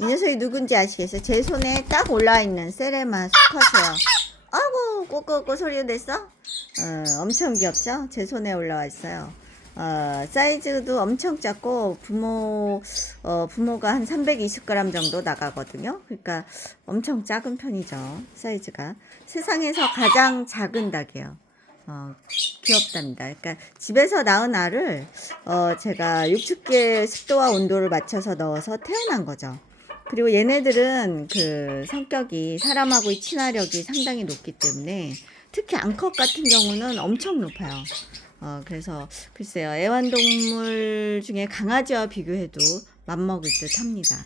이 녀석이 누군지 아시겠어요? 제 손에 딱 올라와 있는 세레마 수컷이에요. 아이고, 꼬꼬꼬 소리 냈어? 엄청 귀엽죠? 제 손에 올라와 있어요. 사이즈도 엄청 작고, 부모가 한 320g 정도 나가거든요. 그러니까 엄청 작은 편이죠. 사이즈가. 세상에서 가장 작은 닭이에요. 귀엽답니다. 그러니까 집에서 낳은 알을 제가 육축기에 습도와 온도를 맞춰서 넣어서 태어난 거죠. 그리고 얘네들은 그 성격이 사람하고의 친화력이 상당히 높기 때문에 특히 암컷 같은 경우는 엄청 높아요. 그래서 글쎄요, 애완동물 중에 강아지와 비교해도 맘먹을 듯 합니다.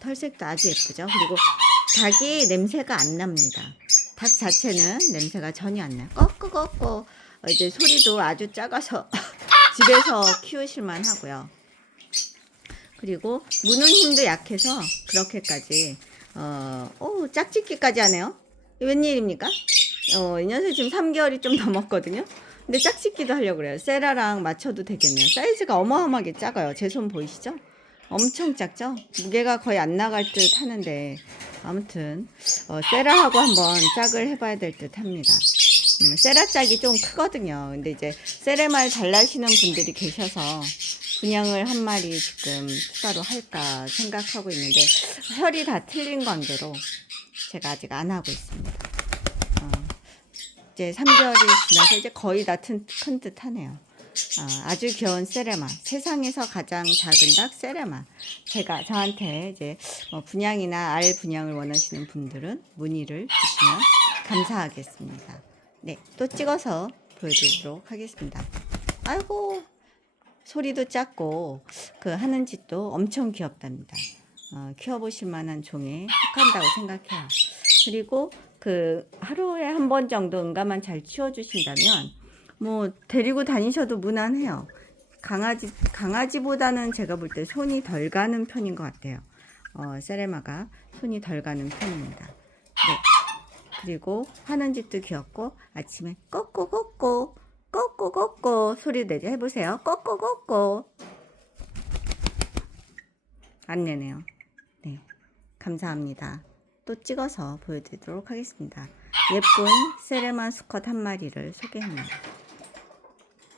털색도 아주 예쁘죠. 그리고 닭이 냄새가 안 납니다. 닭 자체는 냄새가 전혀 안 나요. 꺼끄꺼꺼. 이제 소리도 아주 작아서 집에서 키우실만 하고요. 그리고 무는 힘도 약해서 그렇게까지 짝짓기까지 하네요. 웬일입니까? 이 녀석 지금 3개월이 좀 넘었거든요. 근데 짝짓기도 하려고 그래요. 세라랑 맞춰도 되겠네요. 사이즈가 어마어마하게 작아요. 제 손 보이시죠? 엄청 작죠? 무게가 거의 안 나갈 듯 하는데 아무튼 세라하고 한번 짝을 해봐야 될 듯 합니다. 세라 짝이 좀 크거든요. 근데 이제 세레말 잘 나시는 분들이 계셔서 분양을 한 마리 지금 추가로 할까 생각하고 있는데 혈이 다 틀린 관계로 제가 아직 안 하고 있습니다. 이제 3개월이 지나서 이제 거의 다 큰 듯 하네요. 아주 귀여운 세레마. 세상에서 가장 작은 닭 세레마. 제가 저한테 이제 분양이나 알 분양을 원하시는 분들은 문의를 주시면 감사하겠습니다. 네, 또 찍어서 보여드리도록 하겠습니다. 아이고, 소리도 작고 그 하는 짓도 엄청 귀엽답니다. 키워보실 만한 종에 속한다고 생각해요. 그리고 그 하루에 한 번 정도 응가만 잘 치워주신다면 뭐 데리고 다니셔도 무난해요. 강아지보다는 제가 볼 때 손이 덜 가는 편인 것 같아요. 세레마가 손이 덜 가는 편입니다. 네. 그리고 하는 짓도 귀엽고 아침에 꼬꼬꼬꼬 꼬꼬꼬꼬 소리 내게 해보세요. 꼬꼬꼬꼬 안 내네요. 네, 감사합니다. 또 찍어서 보여드리도록 하겠습니다. 예쁜 세레마 수컷 한 마리를 소개합니다.